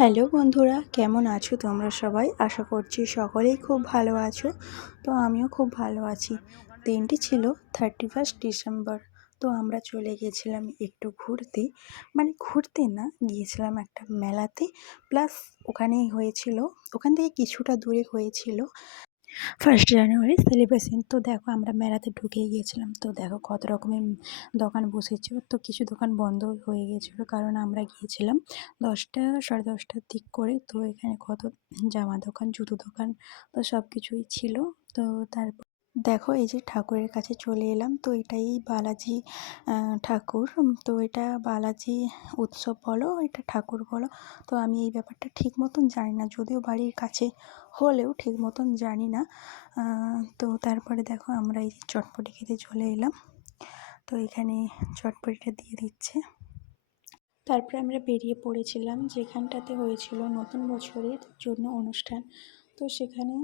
Hello বন্ধুরা, কেমন আছো তোমরা সবাই? আশা করছি সকলেই খুব ভালো আছো। তো আমিও খুব ভালো আছি। দিনটি ছিল থার্টি ফার্স্ট ডিসেম্বর তো আমরা চলে গিয়েছিলাম একটু ঘুরতে। মানে ঘুরতে না, গিয়েছিলাম একটা মেলাতে। প্লাস ওখানেই হয়েছিল, ওখান থেকে কিছুটা দূরে হয়েছিল। ফার্স্ট জানুয়ারি সেলিব্রেশন তো দেখো, আমরা মেলাতে ঢুকে গিয়েছিলাম। তো দেখো, কত রকমের দোকান বসেছিল। তো কিছু দোকান বন্ধ হয়ে গিয়েছিল, কারণ আমরা গিয়েছিলাম দশটা, সাড়ে দশটার দিক করে। তো এখানে কত জামা দোকান, জুতো দোকান, তো সব কিছুই ছিল। তো তারপর দেখো, এই যে ঠাকুরের কাছে চলে এলাম। তো এটাই বালাজি ঠাকুর। তো এটা বালাজি উৎসব বলো, এটা ঠাকুর বলো। তো আমি এই ব্যাপারটা ঠিক মতন জানি না। যদিও বাড়ির কাছে হলেও ঠিক মতন জানি না। তো তারপরে দেখো, আমরা এই যে চটপটি খেতে চলে এলাম। তো এখানে চটপটিটা দিয়ে দিচ্ছে। তারপরে আমরা বেরিয়ে পড়েছিলাম, যেখানটাতে হয়েছিল নতুন বছরের জন্য অনুষ্ঠান। তো সেখানে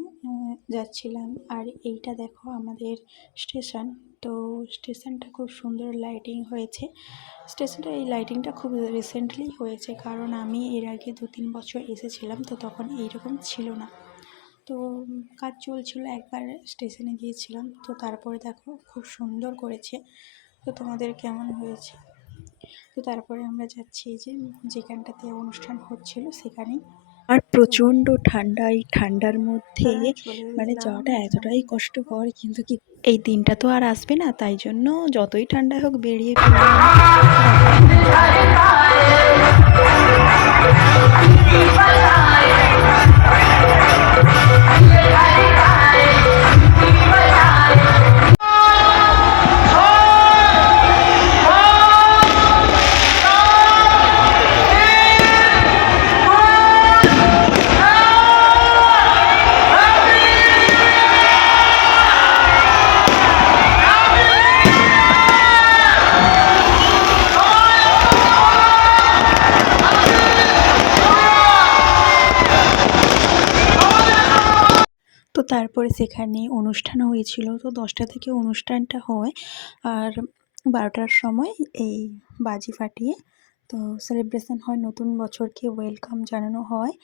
যাচ্ছিলাম। আর এইটা দেখো আমাদের স্টেশন। তো স্টেশনটা খুব সুন্দর লাইটিং হয়েছে। স্টেশনটা, এই লাইটিংটা খুব রিসেন্টলি হয়েছে। কারণ আমি এর আগে দু তিন বছর এসেছিলাম, তো তখন এইরকম ছিল না। তো কাজ চলছিল, একবার স্টেশনে গিয়েছিলাম। তো তারপরে দেখো, খুব সুন্দর করেছে। তো তোমাদের কেমন হয়েছে? তো তারপরে আমরা যাচ্ছি যে, যেখানটাতে অনুষ্ঠান হচ্ছিল, সেখানেই। আর প্রচণ্ড ঠান্ডা এই ঠান্ডার মধ্যে মানে যাওয়াটা এতটাই কষ্টকর কিন্তু কি এই দিনটা তো আর আসবে না তাই জন্য যতই ঠান্ডা হোক বেরিয়ে তো তারপরে সেখানে অনুষ্ঠান হয়েছিল। তো দশটা থেকে অনুষ্ঠানটা হয় আর বারোটার সময় এই বাজি ফাটিয়ে তো সেলিব্রেশন হয়। নতুন বছরকে ওয়েলকাম জানানো হয়।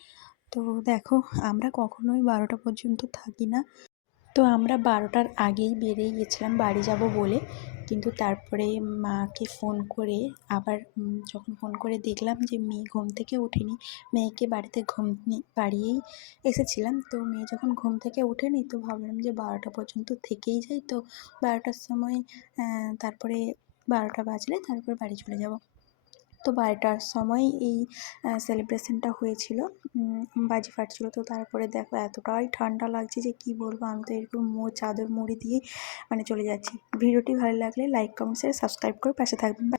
তো দেখো, আমরা কখনোই বারোটা পর্যন্ত থাকি না। তো আমরা বারোটার আগেই বেরিয়ে গেছিলাম বাড়ি যাব বলে। কিন্তু তারপরে মাকে ফোন করে আবার যখন ফোন করে দেখলাম যে মেয়ে ঘুম থেকে ওঠেনি, মেয়েকে বাড়িতে ঘুম বাড়িয়েই এসেছিলাম। তো মেয়ে যখন ঘুম থেকে ওঠেনি তো ভাবলাম যে বারোটা পর্যন্ত থেকেই যাই। তো বারোটার সময় তারপরে বারোটা বাজলে তারপর বাড়ি চলে যাব। তো বারোটার সময় এই সেলিব্রেশনটা হয়েছিল। বাজি ফাটছিল। তো তারপরে দেখো এতটাই ঠান্ডা লাগছে যে কি বলব, আমি তো এরকম মো, চাদর মুড়ি দিয়ে মানে চলে যাচ্ছি। ভিডিওটি ভালো লাগলে লাইক কমেন্ট শেয়ার সাবস্ক্রাইব করে পাশে থাকবেন।